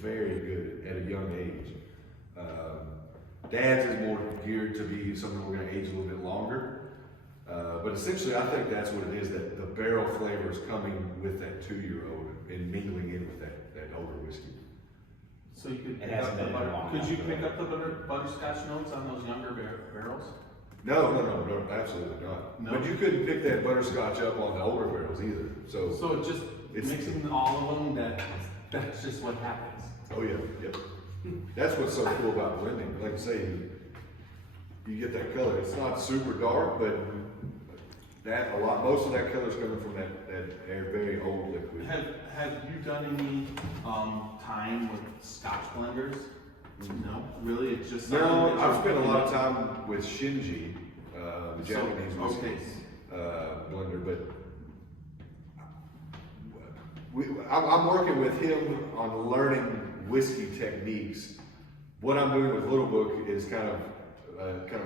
very good at a young age. Dad's is more geared to be something we're gonna age a little bit longer. But essentially, I think that's what it is, that the barrel flavor is coming with that 2-year-old and mingling in with that older whiskey. So you could It pick hasn't up the been butter, long could you enough. pick up the butterscotch notes on those younger barrels? No, absolutely not. No? But you couldn't pick that butterscotch up on the older barrels either, so. So it just It's- mixing all of them, that's just what happens. Oh yeah, yep. That's what's so cool about blending. Like I say, you get that color. It's not super dark, but most of that color is coming from that very old liquid. Have you done any time with Scotch blenders? No, really, it's just something No, that I've you're spent a lot of picking up? time with Shinji, the Japanese whiskey blender, but I'm working with him on learning whiskey techniques. What I'm doing with LittleBook is kind of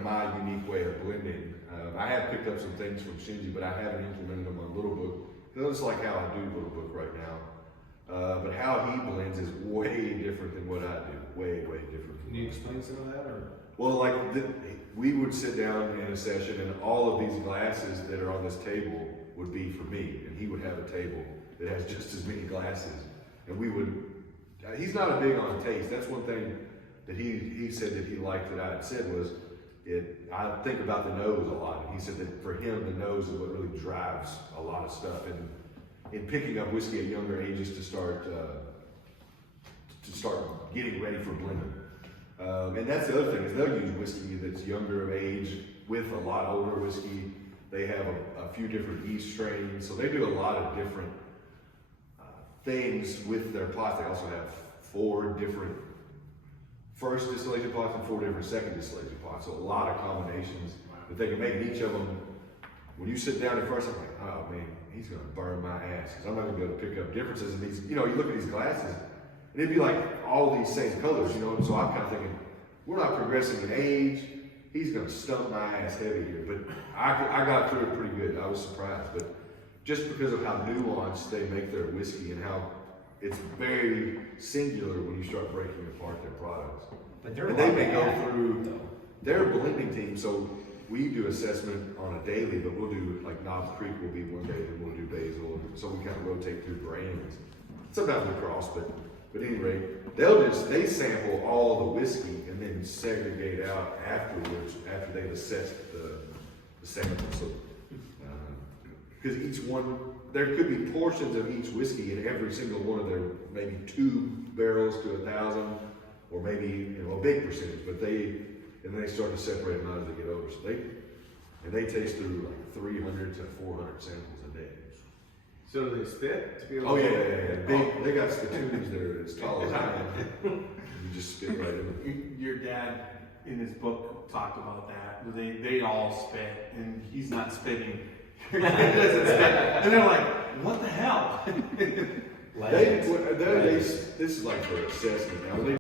my unique way of blending. I have picked up some things from Shinji, but I haven't implemented them on LittleBook. That's like how I do LittleBook right now. But how he blends is way different than what I do. Way different. Can you explain some of that, or? Well, like we would sit down in a session, and all of these glasses that are on this table would be for me, and he would have a table that has just as many glasses, and we would. He's not a big on taste. That's one thing that he said that he liked that I had said was I think about the nose a lot, and he said that for him the nose is what really drives a lot of stuff, and in picking up whiskey at younger ages to start getting ready for blending. And that's the other thing, is they'll use whiskey that's younger of age with a lot older whiskey. They have a few different yeast strains, so they do a lot of different things with their pots. They also have 4 different first distillation pots and 4 different second distillation pots, so a lot of combinations that they can make in each of them. When you sit down at first, I'm like, oh man, he's gonna burn my ass, because I'm not gonna be able to pick up differences in these. You know, you look at these glasses, and it'd be like all these same colors, you know. So I'm kind of thinking, we're not progressing in age. He's gonna stump my ass heavy here, but I got through it pretty good. I was surprised, but just because of how nuanced they make their whiskey and how it's very singular when you start breaking apart their products. But they're And they may like go that, through though. their blending team, so we do assessment on a daily, but we'll do, like Knobs Creek will be one day, then we'll do Basil, so we kind of rotate through brands. Sometimes we cross, but at any rate, they sample all the whiskey and then segregate out afterwards, after they've assessed the sample. So, because each one, there could be portions of each whiskey in every single one of their maybe 2 barrels to 1,000, or maybe a big percentage. But they start to separate them out as they get over. So they taste through like 300 to 400 samples a day. So do they spit to be able Oh to? yeah. They got spittoons that are as tall as I am. You just spit right in. Your dad, in his book, talked about that. They all spit, and he's not spitting. Your dad doesn't spit. And they're like, what the hell? This is like for assessment now.